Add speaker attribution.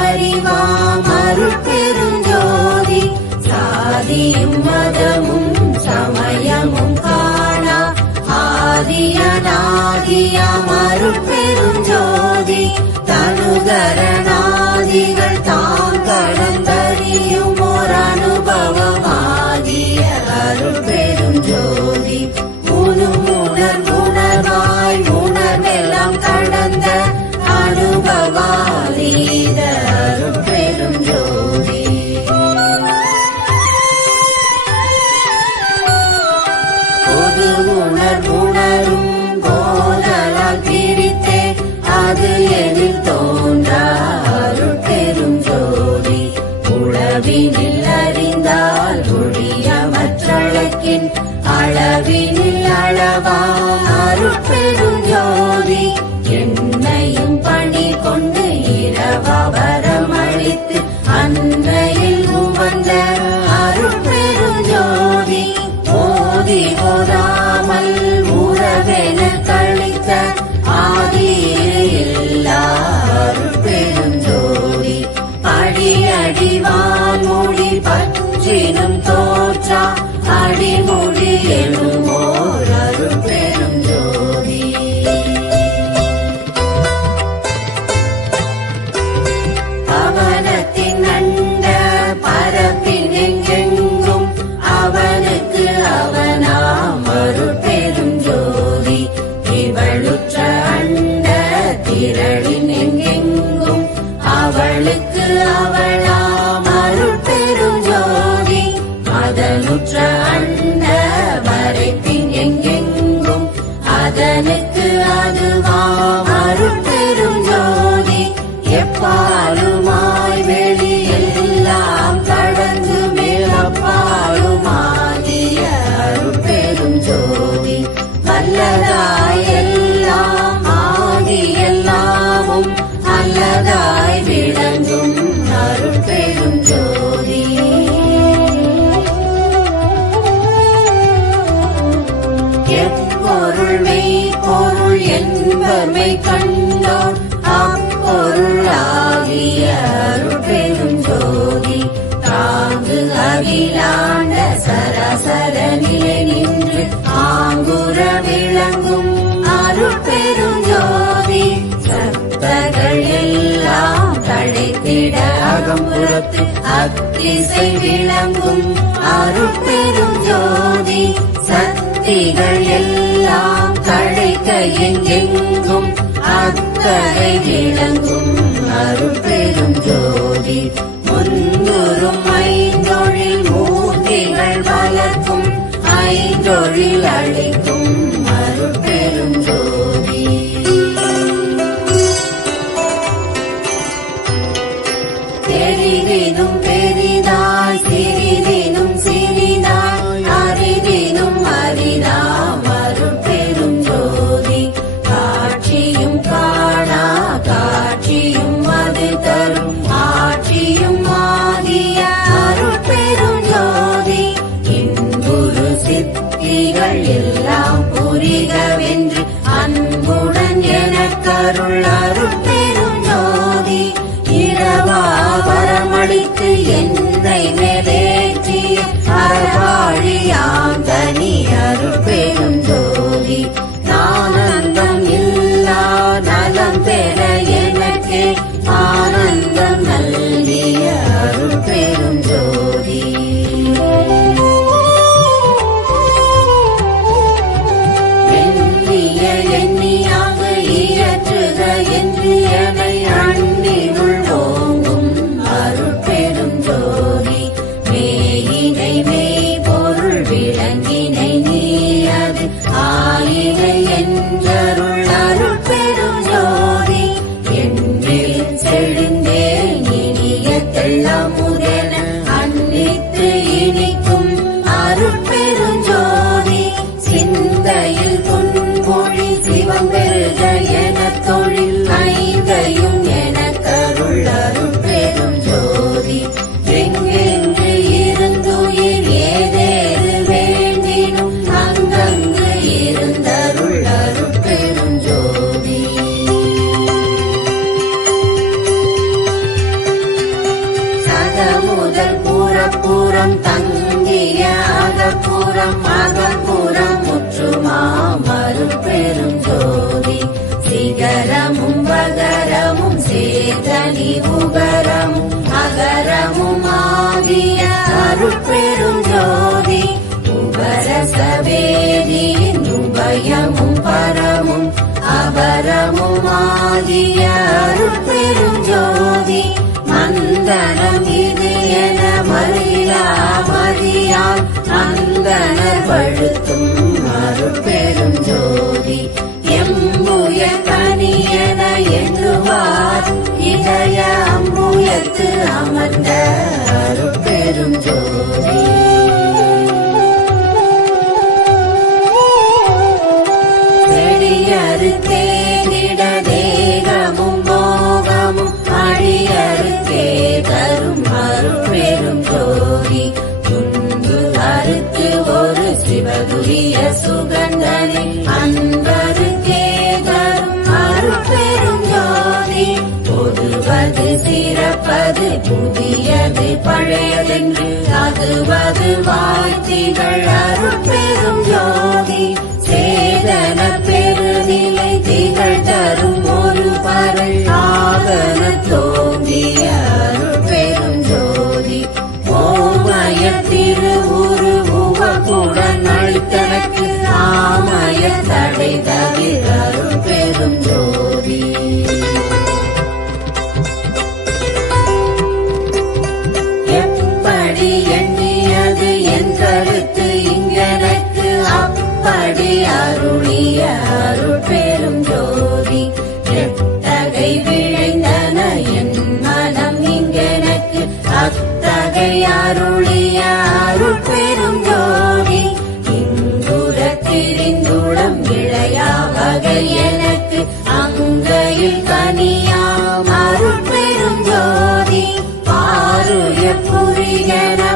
Speaker 1: அறிவாம் அருள் பெருஞ்சோதி சாதியும் மதமும் சமயமும் காணா. ஆதியநாதியம் அருள் பெருஞ்சோதி தனுகரநாதிகள் அறிந்தால் ஒழிய மற்றழக்கின் அளவினில் அளவா அருட்பெரும் 지금 도착 아리무리 lucha சராசரனிலே நின்று ஆங்குர விளங்கும் அருட்பெருஞ்சோதி. சத்தகள் எல்லாம் தழைத்திட அகம்புறத்து அத்திசை விளங்கும் அருட்பெருஞ்சோதி. சக்திகள் எல்லாம் தழைக்க எங்கெங்கும் அத்தகை விளங்கும் அருட்பெருஞ்சோதி. முன்னுரு தொழில் அழைக்கும் அருள் பெருந்தோ நன்மைகள் எல்லாம் Hallelujah. உபரசவேதியின் பயமும் பரமும் அபரமும் ஆதிய அருட்பெரும் ஜோதி. மந்தனம் இது என மறியா மறியால் மந்தனர் பழுத்தும் அருட்பெரும் ஜோதி. எம்புய தனியன என்றுவார் இதய அம்புயத்து அமர்ந்த அருட்பெரும் ஜோதி. சிவகுரிய சுகந்தனை அன்பருக்கே தரும் அருட்பெரும் ஜோதி. பொதுவது சிறப்பது புதியது பழையதென்று. அதுவது வாழ்த்திகள் அருட்பெரும் ஜோதி அப்படி அருளிய அருள் பெரும் ஜோதி. எத்தகை விழைந்தன என் மனம் இங்கனக்கு அத்தகை அருளிய அருள் பெரும் ஜோதி. இங்குற திரிந்துளம் விளையா வகை எனக்கு. அங்கையில் கனியாம் அருள் பெரும் ஜோதி. பாருய புரிகன